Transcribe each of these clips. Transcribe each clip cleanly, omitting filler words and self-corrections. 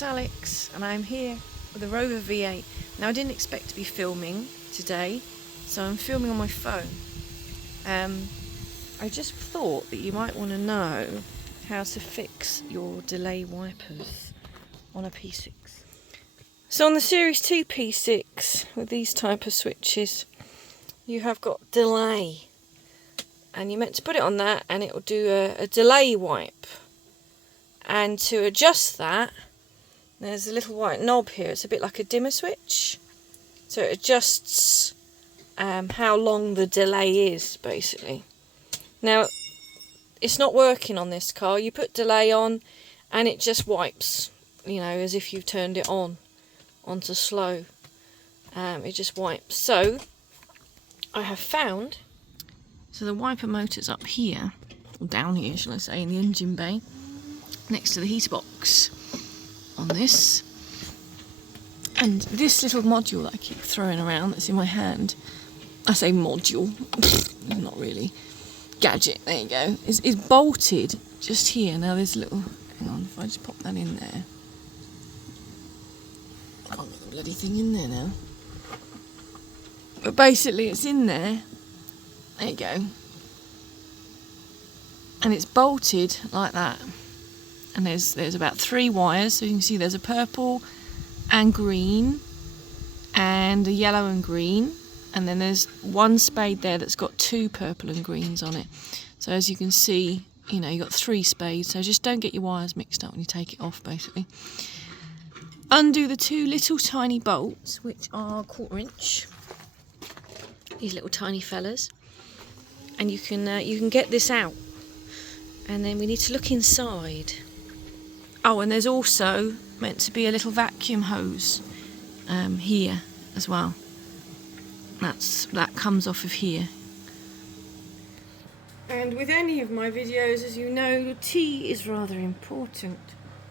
it's Alex and I'm here with the Rover V8. Now I didn't expect to be filming today, so I'm filming on my phone. I just thought that you might want to know how to fix your delay wipers on a P6. So on the Series 2 P6 with these type of switches, you have got delay, and you're meant to put it on that and it will do a delay wipe. And to adjust that, there's a little white knob here. It's a bit like a dimmer switch, so it adjusts how long the delay is, basically. Now it's not working on this car. You put delay on and it just wipes, you know, as if you've turned it onto slow. It just wipes. So I have found, so the wiper motor's up here, or down here shall I say, in the engine bay, next to the heater box on this. And this little module that I keep throwing around that's in my hand, I say module, not really, gadget, there you go, is bolted just here. Now there's a little, hang on, if I just pop that in there, I can't get the bloody thing in there now, but basically it's in there, there you go, and it's bolted like that. And there's about 3 wires, so you can see there's a purple and green and a yellow and green, and then there's one spade there that's got 2 purple and greens on it. So as you can see, you know, you've got 3 spades, so just don't get your wires mixed up when you take it off, basically. Undo the 2 little tiny bolts, which are 1/4 inch, these little tiny fellas, and you can get this out. And then we need to look inside. Oh, and there's also meant to be a little vacuum hose here as well. That comes off of here. And with any of my videos, as you know, the tea is rather important.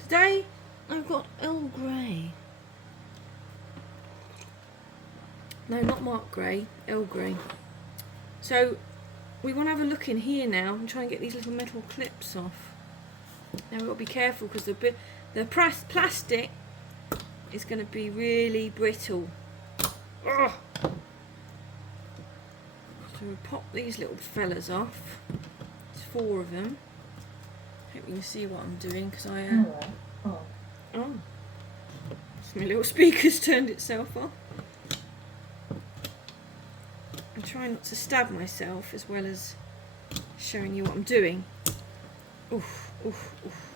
Today I've got Earl Grey. No, not Mark Grey, Earl Grey. So we want to have a look in here now and try and get these little metal clips off. Now we've got to be careful because the plastic is going to be really brittle. Ugh. So we'll pop these little fellas off. There's 4 of them. Hope you can see what I'm doing because I oh, my little speaker's turned itself off. I'm trying not to stab myself as well as showing you what I'm doing. Oof, oof, oof.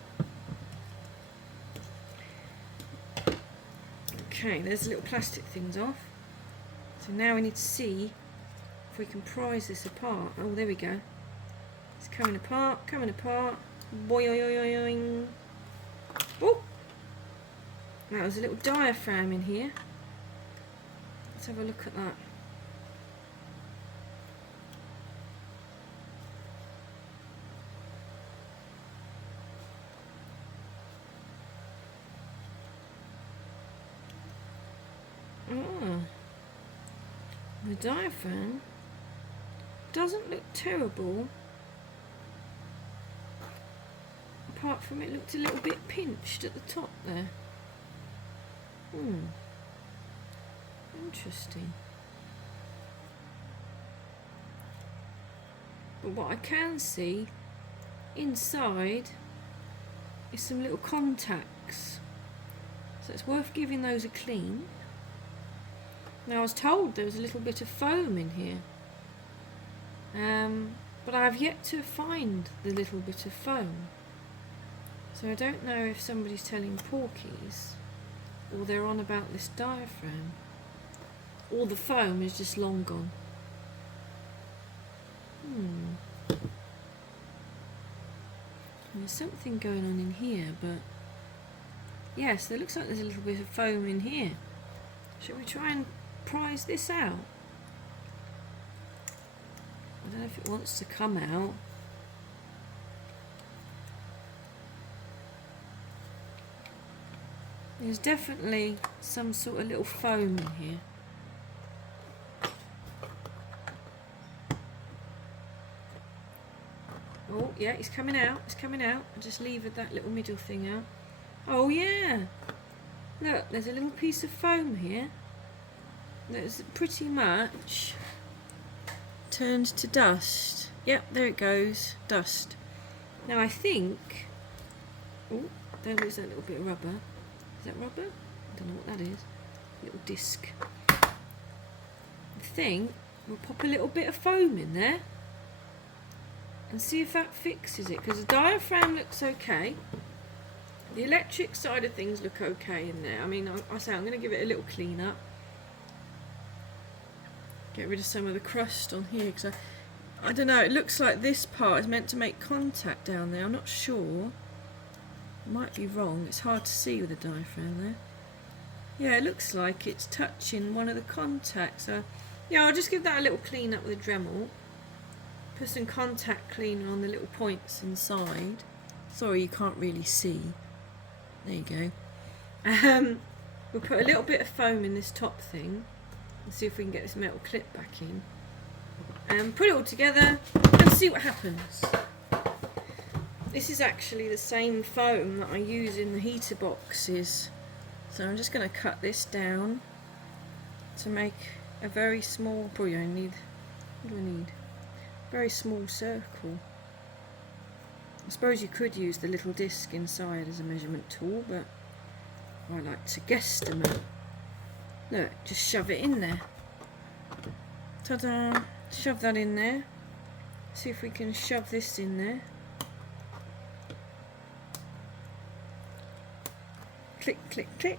Okay, there's the little plastic things off. So now we need to see if we can prise this apart. Oh, there we go. It's coming apart, coming apart. Boing. Oh! Now there's a little diaphragm in here. Let's have a look at that. The diaphragm doesn't look terrible, apart from it looked a little bit pinched at the top there. Interesting. But what I can see inside is some little contacts, so it's worth giving those a clean. Now I was told there was a little bit of foam in here, but I've yet to find the little bit of foam. So I don't know if somebody's telling porkies, or they're on about this diaphragm, or the foam is just long gone. There's something going on in here, but yes, there looks like there's a little bit of foam in here. Shall we try and prise this out? I don't know if it wants to come out. There's definitely some sort of little foam in here. Oh, yeah, it's coming out. It's coming out. I just levered that little middle thing out. Oh, yeah. Look, there's a little piece of foam here that's pretty much turned to dust. Yep, there it goes, dust. Now I think, oh, there is that little bit of rubber. Is that rubber? I don't know what that is. Little disc. I think we'll pop a little bit of foam in there and see if that fixes it, because the diaphragm looks okay. The electric side of things look okay in there. I mean, I say I'm going to give it a little clean up. Get rid of some of the crust on here, because I don't know, it looks like this part is meant to make contact down there. I'm not sure. I might be wrong. It's hard to see with the diaphragm there. Yeah, it looks like it's touching one of the contacts. So, yeah, I'll just give that a little clean up with a Dremel. Put some contact cleaner on the little points inside. Sorry, you can't really see. There you go. We'll put a little bit of foam in this top thing and see if we can get this metal clip back in. And put it all together and see what happens. This is actually the same foam that I use in the heater boxes. So I'm just going to cut this down to make a very small, probably only need, what do I need? Very small circle. I suppose you could use the little disc inside as a measurement tool, but I like to guesstimate. Look, just shove it in there. Ta-da! Shove that in there. See if we can shove this in there. Click, click, click.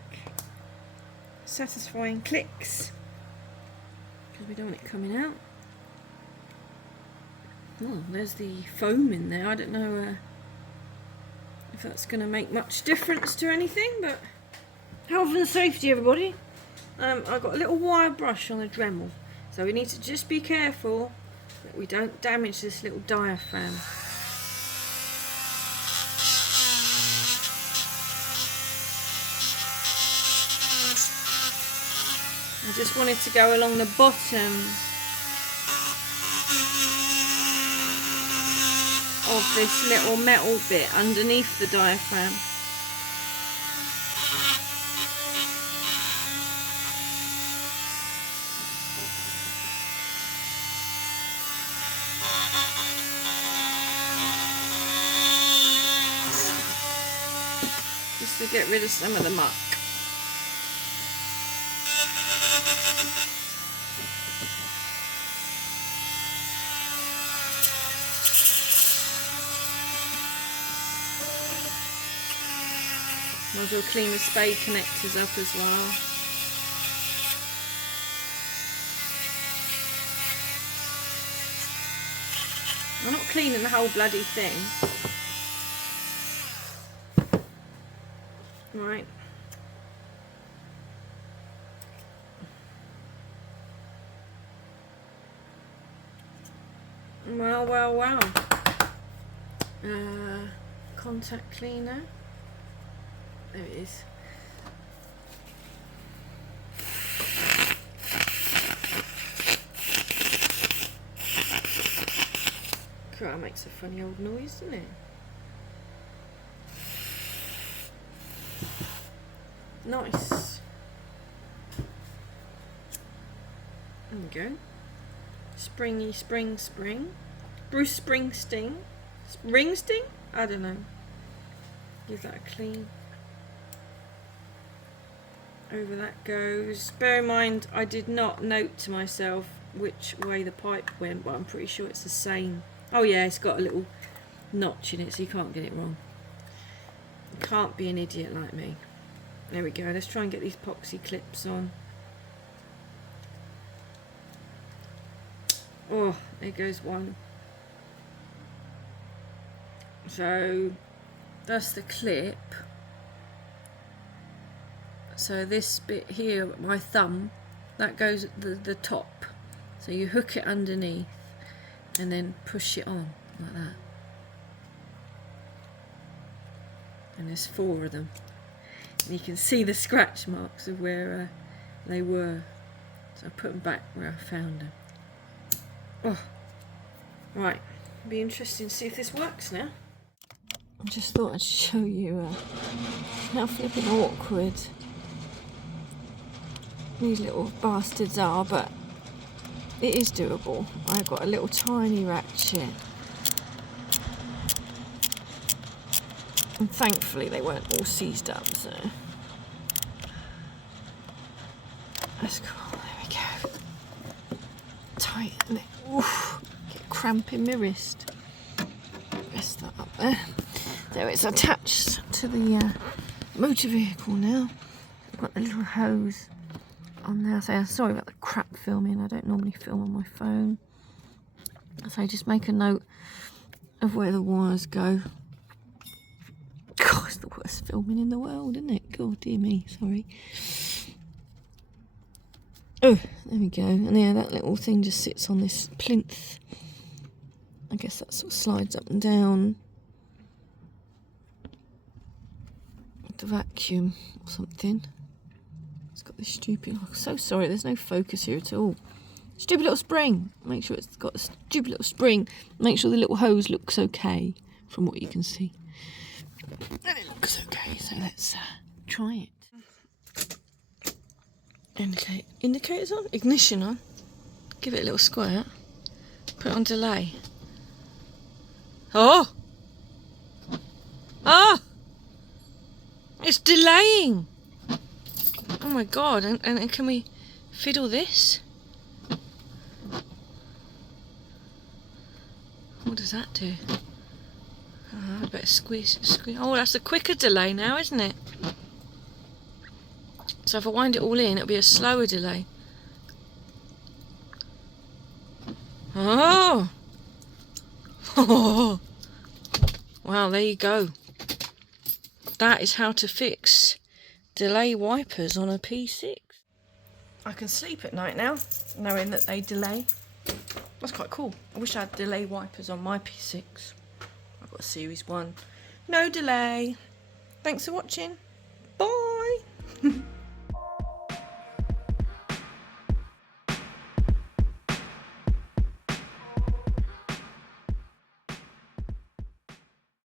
Satisfying clicks. Because we don't want it coming out. Oh, there's the foam in there. I don't know if that's going to make much difference to anything, but health and safety, everybody. I've got a little wire brush on the Dremel, so we need to just be careful that we don't damage this little diaphragm. I just wanted to go along the bottom of this little metal bit underneath the diaphragm. Just to get rid of some of the muck. Might as well clean the spade connectors up as well. I'm not cleaning the whole bloody thing. Right. Well, well, well. Contact cleaner. There it is. That makes a funny old noise, doesn't it? Nice. There we go. Springy spring. Bruce Springsteen. Springsteen? I don't know. Give that a clean. Over that goes. Bear in mind, I did not note to myself which way the pipe went, but I'm pretty sure it's the same. Oh yeah, it's got a little notch in it, so you can't get it wrong. You can't be an idiot like me. There we go. Let's try and get these epoxy clips on. Oh, there goes one. So that's the clip. So this bit here, my thumb, that goes at the top. So you hook it underneath and then push it on like that. And there's 4 of them. And you can see the scratch marks of where they were. So I put them back where I found them. Oh, right. It'll be interesting to see if this works now. I just thought I'd show you how flipping awkward these little bastards are, but it is doable. I've got a little tiny ratchet. And thankfully they weren't all seized up, so that's cool. There we go. Tighten it. Oof, get a cramp in my wrist. Rest that up there. So it's attached to the motor vehicle now. I've got the little hose on there. So I'm sorry about the crap filming. I don't normally film on my phone. So just make a note of where the wires go. God, it's the worst filming in the world, isn't it? God, dear me, sorry. Oh, there we go. And yeah, that little thing just sits on this plinth. I guess that sort of slides up and down. With the vacuum or something. It's got this stupid... Oh, I'm so sorry, there's no focus here at all. Stupid little spring. Make sure it's got a stupid little spring. Make sure the little hose looks okay from what you can see. And it looks okay, so let's try it. Indicators on, ignition on. Give it a little squirt. Put it on delay. Oh! Oh! It's delaying! Oh my god, and can we fiddle this? What does that do? Oh, I better squeeze. Oh, that's a quicker delay now, isn't it? So if I wind it all in, it'll be a slower delay. Oh! Oh! Wow, there you go. That is how to fix delay wipers on a P6. I can sleep at night now, knowing that they delay. That's quite cool. I wish I had delay wipers on my P6. I've got a Series 1. No delay. Thanks for watching. Bye.